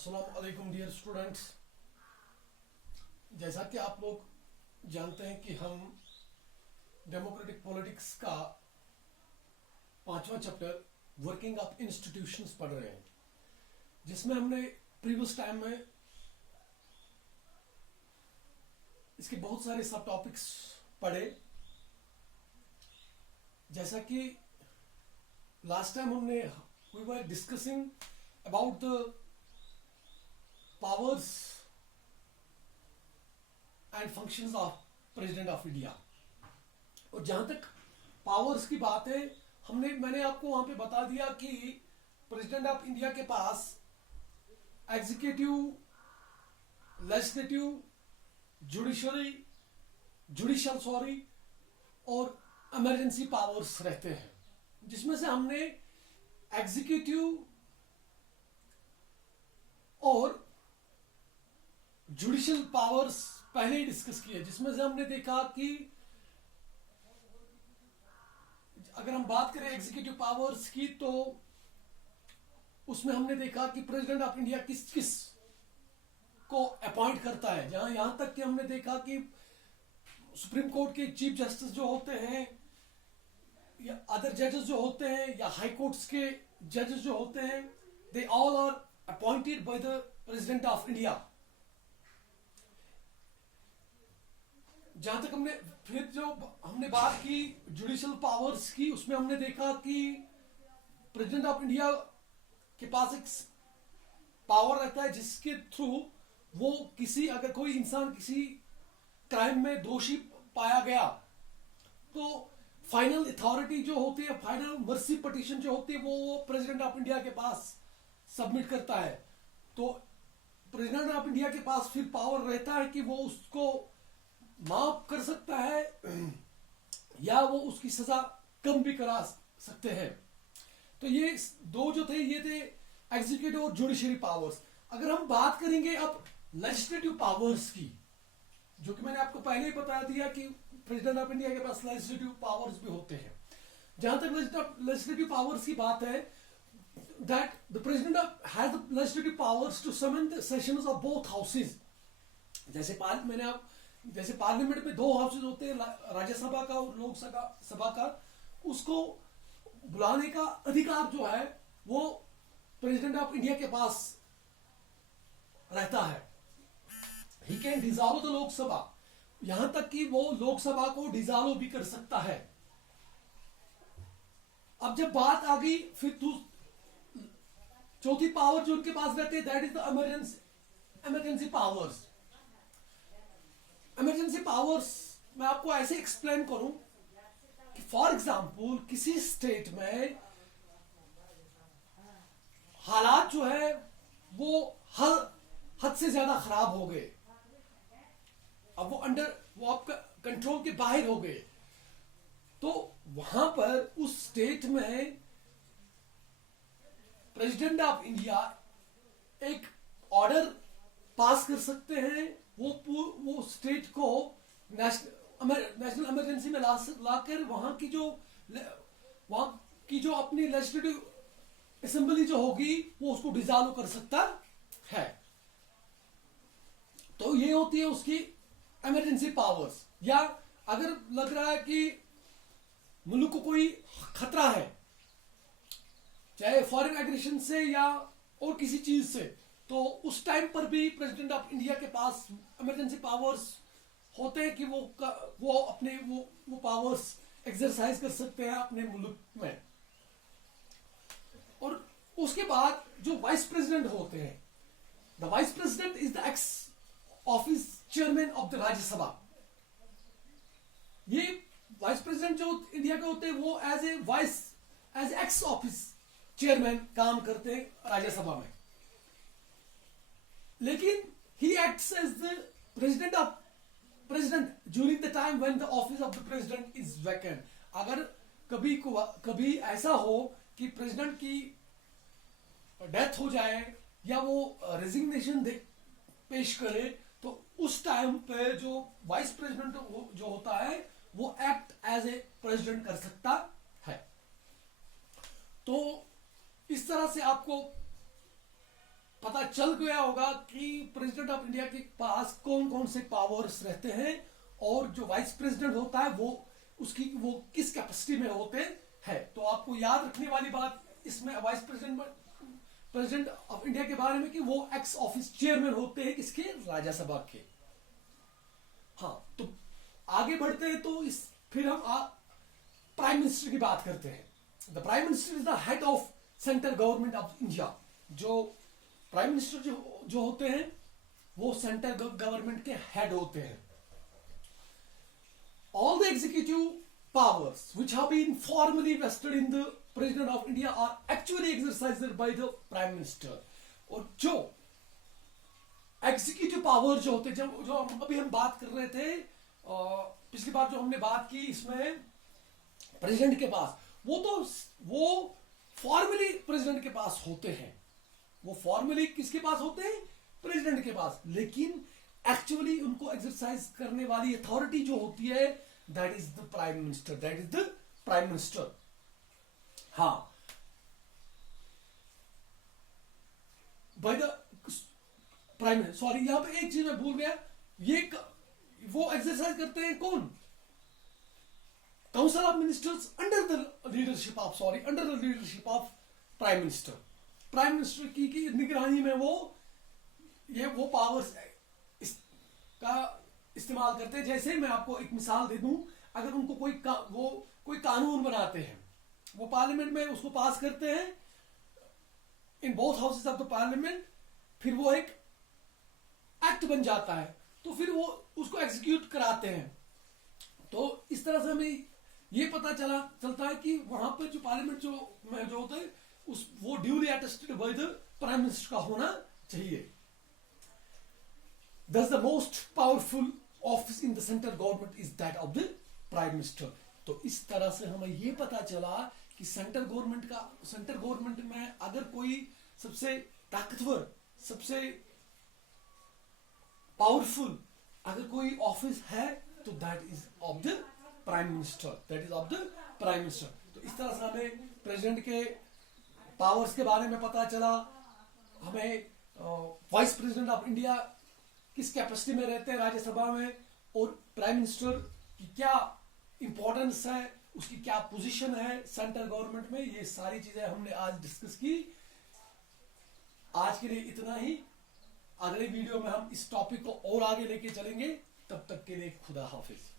अस्सलाम वालेकुम dear students. जैसा कि आप लोग जानते हैं कि हम डेमोक्रेटिक पॉलिटिक्स का 5वां चैप्टर वर्किंग ऑफ इंस्टीट्यूशंस पढ़ रहे हैं, जिसमें हमने प्रीवियस टाइम में इसके बहुत सारे सब टॉपिक्स पढ़े। जैसा कि लास्ट टाइम हमने we were discussing about the powers and functions of president of India. और जहां तक पावर्स की बात है, मैंने आपको वहां पे बता दिया कि प्रेसिडेंट ऑफ इंडिया के पास एग्जीक्यूटिव, लेजिस्लेटिव, जुडिशियल और इमरजेंसी पावर्स रहते हैं, जिसमें से हमने एग्जीक्यूटिव और जुडिशियल पावर्स पहले ही डिस्कस किए, जिसमें से हमने देखा कि अगर हम बात करें एग्जीक्यूटिव पावर्स की, तो उसमें हमने देखा कि प्रेसिडेंट ऑफ इंडिया किस किस को अपॉइंट करता है। यहां तक कि हमने देखा कि सुप्रीम कोर्ट के चीफ जस्टिस जो होते हैं, या अदर जजेस जो होते हैं, या हाई कोर्ट्स के जजेस जो होते हैं, they all are appointed by the president of India. जहां तक हमने बात की जुडिशियल पावर्स की, उसमें हमने देखा कि प्रेसिडेंट ऑफ इंडिया के पास एक पावर रहता है जिसके थ्रू वो अगर कोई इंसान किसी क्राइम में दोषी पाया गया, तो फाइनल अथॉरिटी जो होती है, फाइनल मर्सी पिटीशन जो होती है, वो प्रेसिडेंट ऑफ इंडिया के पास सबमिट करता है। तो प्रेसिडेंट ऑफ इंडिया के पास फिर पावर रहता है कि वो उसको माफ कर सकता है या वो उसकी सजा कम भी करा सकते हैं। तो ये दो जो थे, ये थे एग्जीक्यूटिव और जुडिशरी पावर्स। अगर हम बात करेंगे अब लेजिस्लेटिव पावर्स की, जो कि मैंने आपको पहले ही बता दिया कि प्रेसिडेंट ऑफ इंडिया के पास लेजिस्लेटिव पावर्स भी होते हैं। जहां तक लेजिस्लेटिव पावर्स की बात है, that the president has the legislative powers to summon the sessions of both houses। जैसे पार्लियामेंट में दो हाउसेज होते हैं, राज्यसभा का और लोकसभा का, उसको बुलाने का अधिकार जो है वो प्रेसिडेंट ऑफ इंडिया के पास रहता है। He can dissolve the Lok Sabha, यहां तक कि वो लोकसभा को डिसॉल्व भी कर सकता है। अब जब बात आ गई फिर चौथी पावर जो उनके पास रहती है, that is the emergency powers. Emergency powers मैं आपको ऐसे एक्सप्लेन करूं कि फॉर एग्जांपल किसी स्टेट में हालात जो है वो हद से ज्यादा खराब हो गए, अब वो आपका कंट्रोल के बाहर हो गए, तो वहां पर उस स्टेट में प्रेसिडेंट ऑफ इंडिया एक ऑर्डर पास कर सकते हैं, वो स्टेट को नेशनल इमरजेंसी में लाकर वहां की जो अपनी लेजिस्लेटिव असेंबली जो होगी वो उसको डिसॉल्व कर सकता है। तो ये होती है उसकी इमरजेंसी पावर्स। या अगर लग रहा है कि मुल्क को कोई खतरा है, चाहे फॉरेन एग्रेशन से या और किसी चीज से, तो उस टाइम पर भी प्रेसिडेंट ऑफ इंडिया के पास इमरजेंसी पावर्स होते हैं कि वो अपने वो पावर्स एक्सरसाइज कर सकते हैं अपने मुल्क में। और उसके बाद जो वाइस प्रेसिडेंट होते हैं, the vice president is the x office chairman of the Rajya Sabha. ये वाइस प्रेसिडेंट जो इंडिया के होते हैं, वो एज एक्स ऑफिस चेयरमैन काम करते हैं राज्यसभा में। लेकिन he acts as the president during the time when the office of the president is vacant. अगर कभी ऐसा हो कि प्रेसिडेंट की डेथ हो जाए या वो रेजिग्नेशन पेश करे, तो उस टाइम पे जो वाइस प्रेसिडेंट जो होता है वो एक्ट एज ए प्रेसिडेंट कर सकता है। तो इस तरह से आपको पता चल गया होगा कि प्रेसिडेंट ऑफ इंडिया के पास कौन कौन से पावर्स रहते हैं और जो वाइस प्रेसिडेंट होता है वो किस कैपेसिटी में होते हैं। तो आपको याद रखने वाली बात इसमें वाइस प्रेसिडेंट ऑफ इंडिया के बारे में कि वो एक्स ऑफिस चेयरमैन होते हैं किसके, राज्यसभा के। हाँ, तो आगे बढ़ते हैं तो फिर हम प्राइम मिनिस्टर की बात करते हैं। The prime minister is the head of central government of India. जो प्राइम मिनिस्टर जो होते हैं वो सेंट्रल गवर्नमेंट के हेड होते हैं। All the executive powers which have been formally vested in the President of India are actually exercised by the Prime Minister। और जो एग्जीक्यूटिव पावर जो होते हैं, जो अभी हम बात कर रहे थे पिछली बार जो हमने बात की, इसमें प्रेसिडेंट के पास वो फॉर्मली प्रेसिडेंट के पास होते हैं। वो फॉर्मली किसके पास होते हैं, प्रेसिडेंट के पास, लेकिन एक्चुअली उनको एक्सरसाइज करने वाली अथॉरिटी जो होती है that is the prime minister. हाँ, बाय द प्राइम, सॉरी यहां पे एक चीज मैं भूल गया, वो एक्सरसाइज करते हैं कौन, council of ministers under the leadership of prime minister. Prime minister की निगरानी में वो पावर्स का इस्तेमाल करते हैं। जैसे मैं आपको एक मिसाल दे दूं, अगर उनको कोई कानून बनाते हैं, वो पार्लियामेंट में उसको पास करते हैं in both houses of the parliament, फिर वो एक एक्ट बन जाता है, तो फिर वो उसको एग्जीक्यूट कराते हैं। तो इस तरह से हमें ये पता चलता है कि वहां पर जो पार्लियामेंट जो होता है वो duly attested by the prime minister का होना चाहिए। Thus the most powerful office in the central government is that of the prime minister। तो इस तरह से हमें ये पता चला कि सेंट्रल गवर्नमेंट में अगर कोई सबसे ताकतवर, सबसे पावरफुल अगर कोई ऑफिस है तो that is of the prime minister. तो इस तरह से हमें प्रेसिडेंट के पावर्स के बारे में पता चला, हमें वाइस प्रेसिडेंट ऑफ इंडिया किस कैपेसिटी में रहते हैं राज्यसभा में, और प्राइम मिनिस्टर की क्या इंपॉर्टेंस है, उसकी क्या पोजीशन है सेंट्रल गवर्नमेंट में, ये सारी चीजें हमने आज डिस्कस की। आज के लिए इतना ही। अगले वीडियो में हम इस टॉपिक को और आगे लेके चलेंगे। तब तक के लिए खुदा हाफिज।